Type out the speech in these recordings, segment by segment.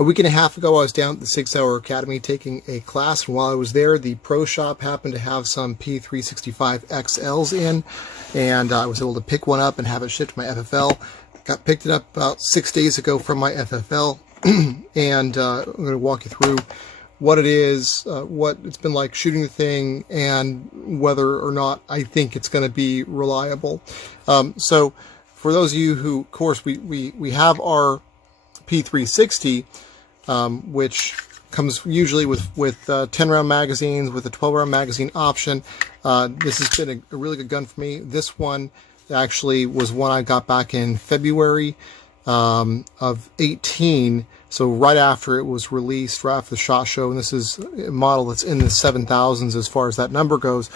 A week and a half ago, I was down at the SIG Sauer Academy taking a class, and while I was there, the Pro Shop happened to have some P365XLs in, and I was able to pick one up and have it shipped to my FFL. Picked it up about 6 days ago from my FFL, and I'm going to walk you through what it is, what it's been like shooting the thing, and whether or not I think it's going to be reliable. So for those of you who, of course, we have our P360, which comes usually with 10-round magazines with a 12-round magazine option. This has been a really good gun for me. This one actually was one I got back in February of 18, so right after it was released, right after the SHOT Show, and this is a model that's in the 7,000s as far as that number goes.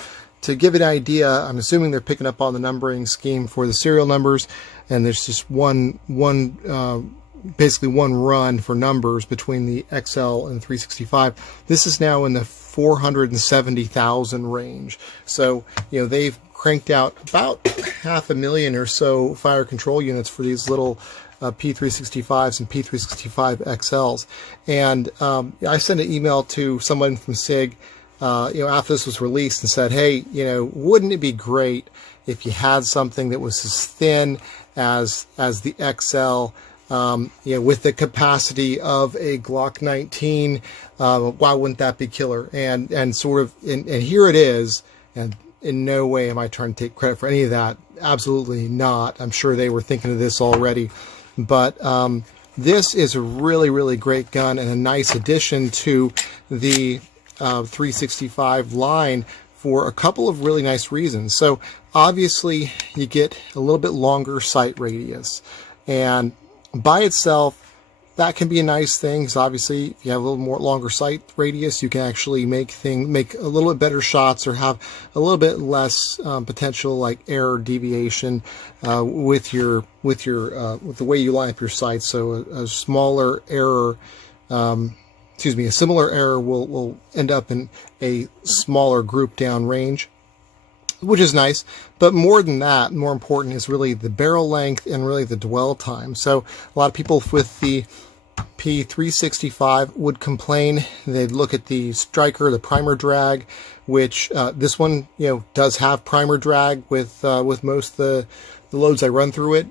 To give an idea, I'm assuming they're picking up on the numbering scheme for the serial numbers, and there's just basically one run for numbers between the XL and the 365. This is now in the 470,000 range. So, they've cranked out about 500,000 or so fire control units for these little P365s and P365XLs. And I sent an email to someone from SIG, after this was released, and said, hey, wouldn't it be great if you had something that was as thin as the XL, with the capacity of a Glock 19, why wouldn't that be killer? And here it is, and in no way am I trying to take credit for any of that. Absolutely not. I'm sure they were thinking of this already. But this is a really, really great gun and a nice addition to the 365 line for a couple of really nice reasons. So obviously you get a little bit longer sight radius, and by itself, that can be a nice thing, because obviously if you have a little more longer sight radius, you can actually make a little bit better shots, or have a little bit less potential like error deviation with the way you line up your sights. So a smaller error, a similar error will end up in a smaller group down range, which is nice. But more than that, more important is really the barrel length and really the dwell time. So a lot of people with the P365 would complain. They'd look at the striker, the primer drag, which this one does have primer drag with most of the loads I run through it.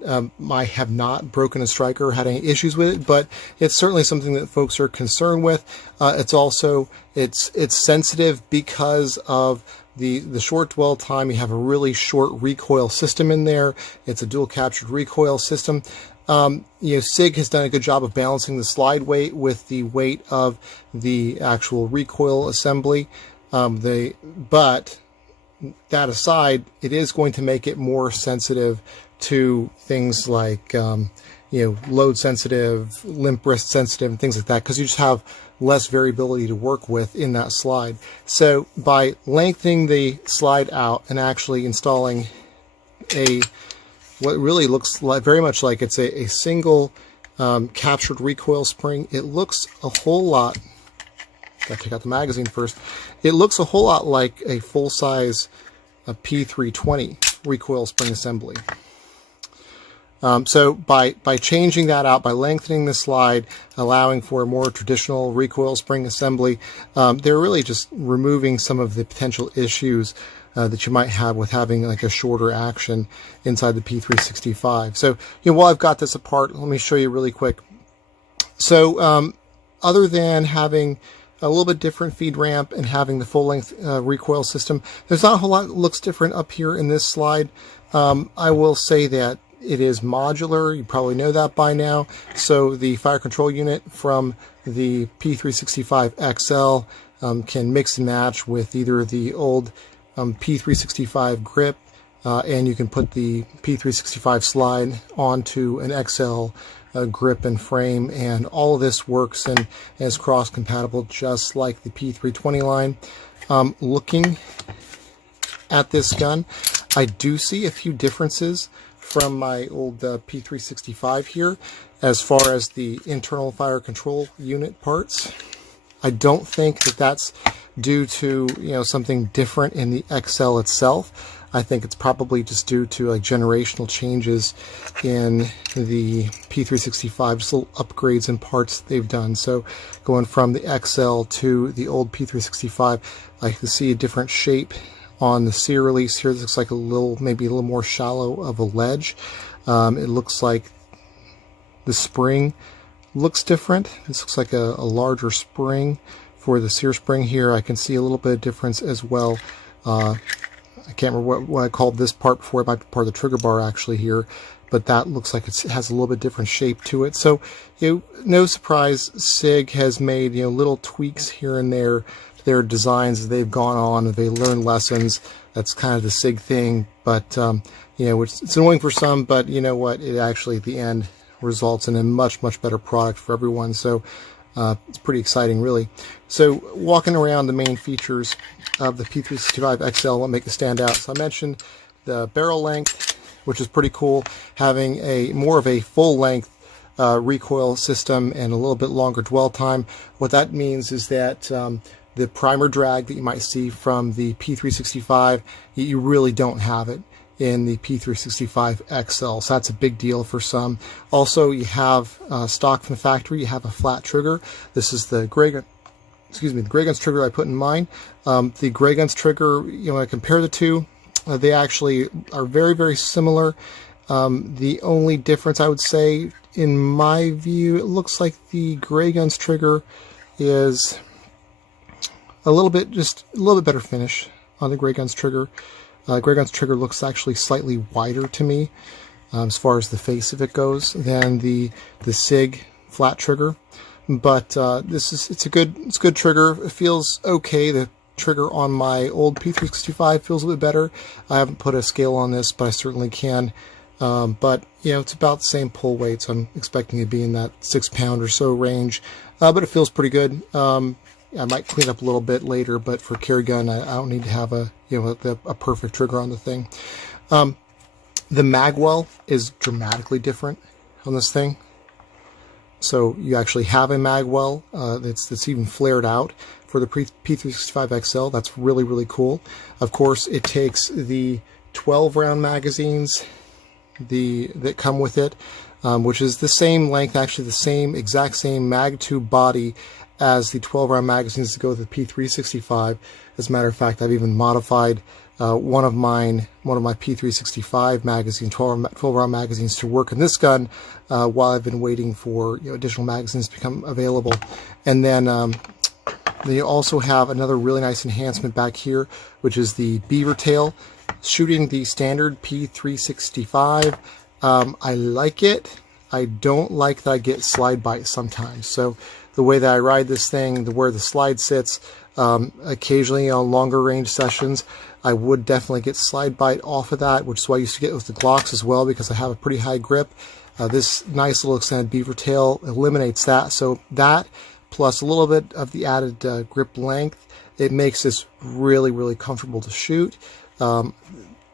I have not broken a striker or had any issues with it, but it's certainly something that folks are concerned with. It's also it's sensitive because of the short dwell time. You have a really short recoil system in there. It's a dual captured recoil system. SIG has done a good job of balancing the slide weight with the weight of the actual recoil assembly. But that aside, it is going to make it more sensitive to things like load sensitive, limp wrist sensitive, and things like that, because you just have less variability to work with in that slide. So by lengthening the slide out and actually installing what really looks like very much like it's a single captured recoil spring, it looks a whole lot. Gotta take out the magazine first. It looks a whole lot like a full-size P320 recoil spring assembly. So by changing that out, by lengthening the slide, allowing for a more traditional recoil spring assembly, they're really just removing some of the potential issues that you might have with having like a shorter action inside the P365. So while I've got this apart, let me show you really quick. So other than having a little bit different feed ramp and having the full length recoil system, there's not a whole lot that looks different up here in this slide. I will say that it is modular. You probably know that by now. So the fire control unit from the P365XL can mix and match with either the old P365 grip, and you can put the P365 slide onto an XL grip and frame, and all of this works and is cross-compatible just like the P320 line. Looking at this gun, I do see a few differences from my old P365 here as far as the internal fire control unit parts. I don't think that that's due to something different in the XL itself. I think it's probably just due to like generational changes in the P365, just little upgrades and parts they've done. So going from the XL to the old P365, I can see a different shape on the sear release here. This looks like maybe a little more shallow of a ledge. It looks like the spring looks different. This looks like a larger spring for the sear spring here. I can see a little bit of difference as well. I can't remember what I called this part before. It might be part of the trigger bar actually here, but that looks like it has a little bit different shape to it. So, no surprise, SIG has made little tweaks here and there to their designs as they've gone on. They learn lessons. That's kind of the SIG thing, but it's annoying for some. But you know what? It actually at the end results in a much better product for everyone. So it's pretty exciting, really. So walking around the main features of the P365XL, what make it stand out? So I mentioned the barrel length, which is pretty cool, having more of a full length recoil system and a little bit longer dwell time. What that means is that the primer drag that you might see from the P365, you really don't have it in the P365XL, so that's a big deal for some. Also, you have stock from the factory. You have a flat trigger. This is the Gray Guns trigger I put in mine. The Gray Guns trigger, when I compare the two, they actually are very similar. The only difference I would say, in my view, it looks like the Gray Guns trigger is a little bit better finish on the Gray Guns trigger. Gray Guns trigger looks actually slightly wider to me as far as the face of it goes than the SIG flat trigger, but it's a good trigger. It feels okay. The trigger on my old P365 feels a bit better. I haven't put a scale on this, but I certainly can. But it's about the same pull weight, so I'm expecting it to be in that 6 pound or so range. But it feels pretty good. I might clean up a little bit later, but for carry gun, I don't need to have a perfect trigger on the thing. The magwell is dramatically different on this thing. So you actually have a magwell that's even flared out for the P365XL. That's really cool. Of course, it takes the 12 round magazines that come with it, which is the same length, actually the exact same mag tube body as the 12 round magazines to go with the P365. As a matter of fact, I've even modified one of my P365 magazines, 12 round magazines, to work in this gun while I've been waiting for additional magazines to become available. And then they also have another really nice enhancement back here, which is the beaver tail. Shooting the standard P365, I like it. I don't like that I get slide bites sometimes. So the way that I ride this thing, where the slide sits, occasionally on longer range sessions, I would definitely get slide bite off of that, which is what I used to get with the Glocks as well, because I have a pretty high grip. This nice little extended beaver tail eliminates that. So that, plus a little bit of the added grip length, it makes this really comfortable to shoot.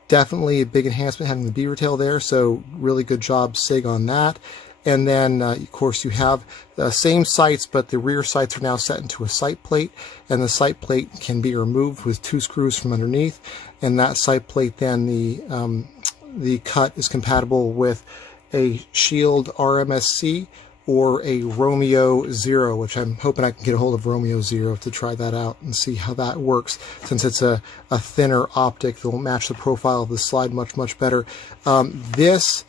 Definitely a big enhancement having the beaver tail there, so really good job SIG on that. And then, of course, you have the same sights, but the rear sights are now set into a sight plate, and the sight plate can be removed with 2 screws from underneath. And that sight plate, then the cut is compatible with a Shield RMSC or a Romeo Zero, which I'm hoping I can get a hold of Romeo Zero to try that out and see how that works, since it's a thinner optic that will match the profile of the slide much better. This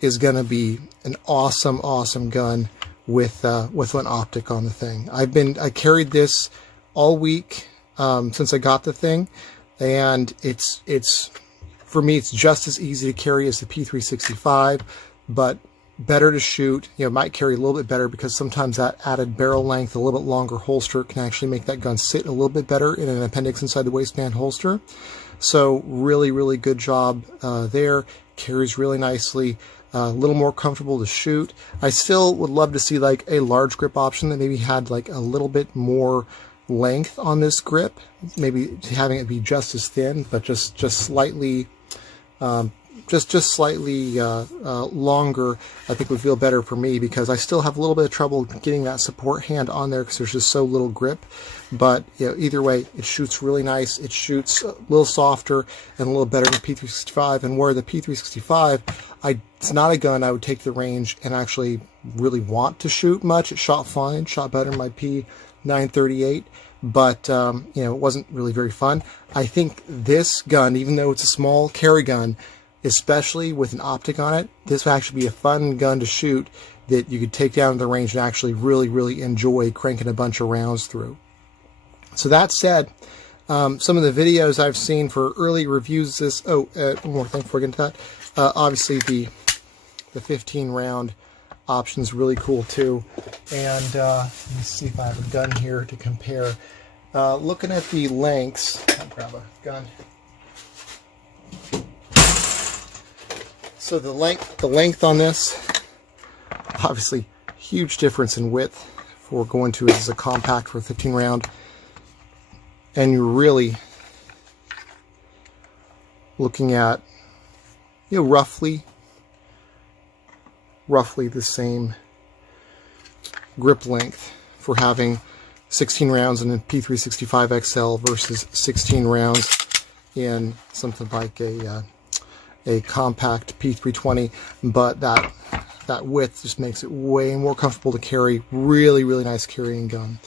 is going to be an awesome gun with an optic on the thing. I carried this all week since I got the thing, and it's for me, it's just as easy to carry as the P365, but better to shoot. It might carry a little bit better because sometimes that added barrel length, a little bit longer holster, can actually make that gun sit a little bit better in an appendix inside the waistband holster. So really good job there. Carries really nicely. A little more comfortable to shoot. I still would love to see like a large grip option that maybe had like a little bit more length on this grip, maybe having it be just as thin, but just slightly just slightly longer, I think would feel better for me, because I still have a little bit of trouble getting that support hand on there because there's just so little grip. But either way, it shoots really nice. It shoots a little softer and a little better than P365. And where the P365, it's not a gun I would take to the range and actually really want to shoot much. It shot fine, shot better than my P938. But it wasn't really very fun. I think this gun, even though it's a small carry gun, especially with an optic on it, this would actually be a fun gun to shoot that you could take down to the range and actually really enjoy cranking a bunch of rounds through. So that said, some of the videos I've seen for early reviews of this, one more thing before I get into that, obviously the 15 round option's really cool too. And let me see if I have a gun here to compare. Looking at the lengths, I'll grab a gun. So the length on this, obviously huge difference in width for going to it as a compact for a 15 round. And you're really looking at, roughly the same grip length for having 16 rounds in a P365XL versus 16 rounds in something like a compact P320, but that width just makes it way more comfortable to carry. Really nice carrying gun.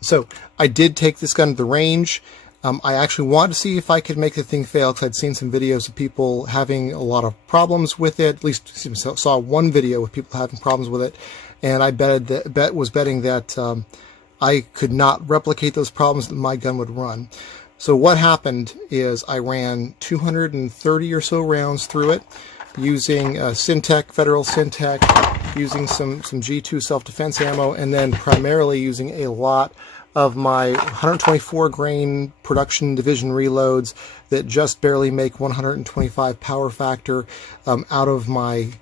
So I did take this gun to the range. I actually wanted to see if I could make the thing fail, because I'd seen some videos of people having a lot of problems with it. At least saw one video with people having problems with it, and I was betting that I could not replicate those problems that my gun would run. So what happened is I ran 230 or so rounds through it using Federal Syntech, using some G2 self-defense ammo, and then primarily using a lot of my 124 grain production division reloads that just barely make 125 power factor out of my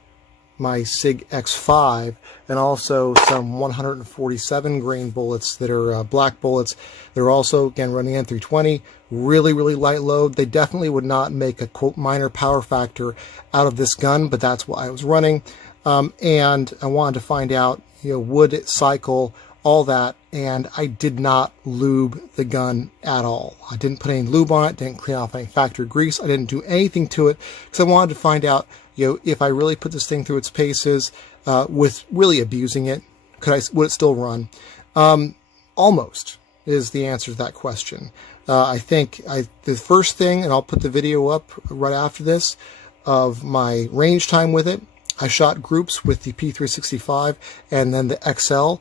SIG X5, and also some 147 grain bullets that are black bullets. They're also, again, running N320, really light load. They definitely would not make a quote minor power factor out of this gun, but that's what I was running. And I wanted to find out, would it cycle all that, and I did not lube the gun at all. I didn't put any lube on it, didn't clean off any factory grease, I didn't do anything to it, because I wanted to find out, if I really put this thing through its paces with really abusing it, would it still run? Almost is the answer to that question. I think the first thing, and I'll put the video up right after this, of my range time with it, I shot groups with the P365 and then the XL.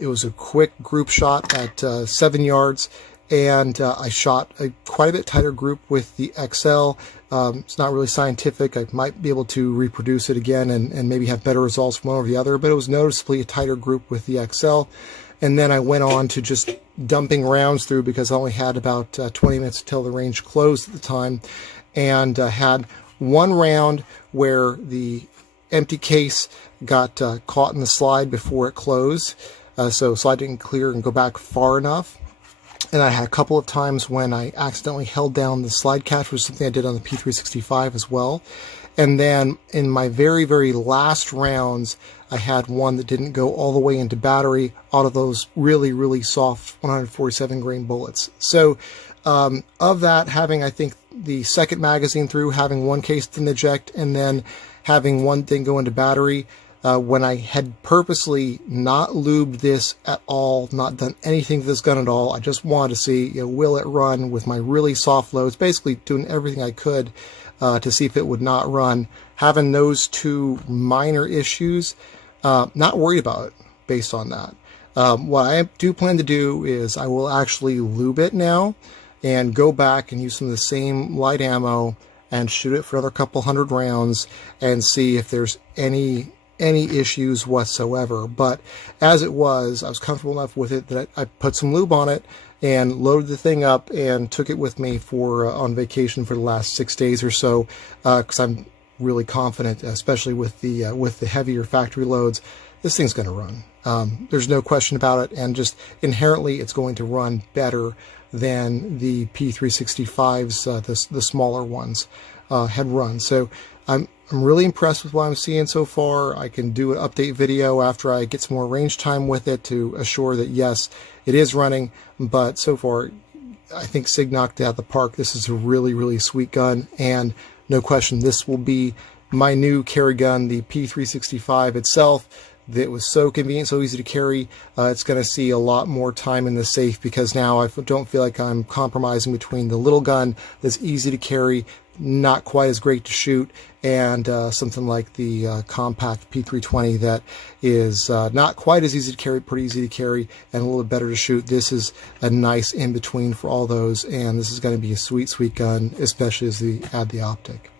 It was a quick group shot at 7 yards, and I shot a quite a bit tighter group with the XL. It's not really scientific. I might be able to reproduce it again and maybe have better results from one or the other, but it was noticeably a tighter group with the XL. And then I went on to just dumping rounds through, because I only had about 20 minutes until the range closed at the time, and had one round where the empty case got caught in the slide before it closed. So slide didn't clear and go back far enough. And I had a couple of times when I accidentally held down the slide catch, which is something I did on the P365 as well. And then in my very last rounds, I had one that didn't go all the way into battery out of those really soft 147 grain bullets. So of that, having, I think, the second magazine through, having one case didn't eject, and then having one thing go into battery, when I had purposely not lubed this at all, not done anything to this gun at all, I just wanted to see, will it run with my really soft loads, basically doing everything I could to see if it would not run. Having those two minor issues, not worried about it based on that. What I do plan to do is I will actually lube it now and go back and use some of the same light ammo and shoot it for another couple hundred rounds and see if there's any issues whatsoever. But as it was, I was comfortable enough with it that I put some lube on it and loaded the thing up and took it with me for on vacation for the last 6 days or so, because I'm really confident, especially with the heavier factory loads, this thing's going to run. There's no question about it, and just inherently it's going to run better than the P365s, the smaller ones. had run. So I'm really impressed with what I'm seeing so far. I can do an update video after I get some more range time with it to assure that yes, it is running, but so far I think SIG knocked it out of the park. This is a really, really sweet gun, and no question, this will be my new carry gun, the P365 itself. That was so convenient, so easy to carry. It's going to see a lot more time in the safe because now I don't feel like I'm compromising between the little gun that's easy to carry, not quite as great to shoot, and something like the compact P320 that is not quite as easy to carry, pretty easy to carry, and a little bit better to shoot. This is a nice in-between for all those, and this is going to be a sweet, sweet gun, especially as we add the optic.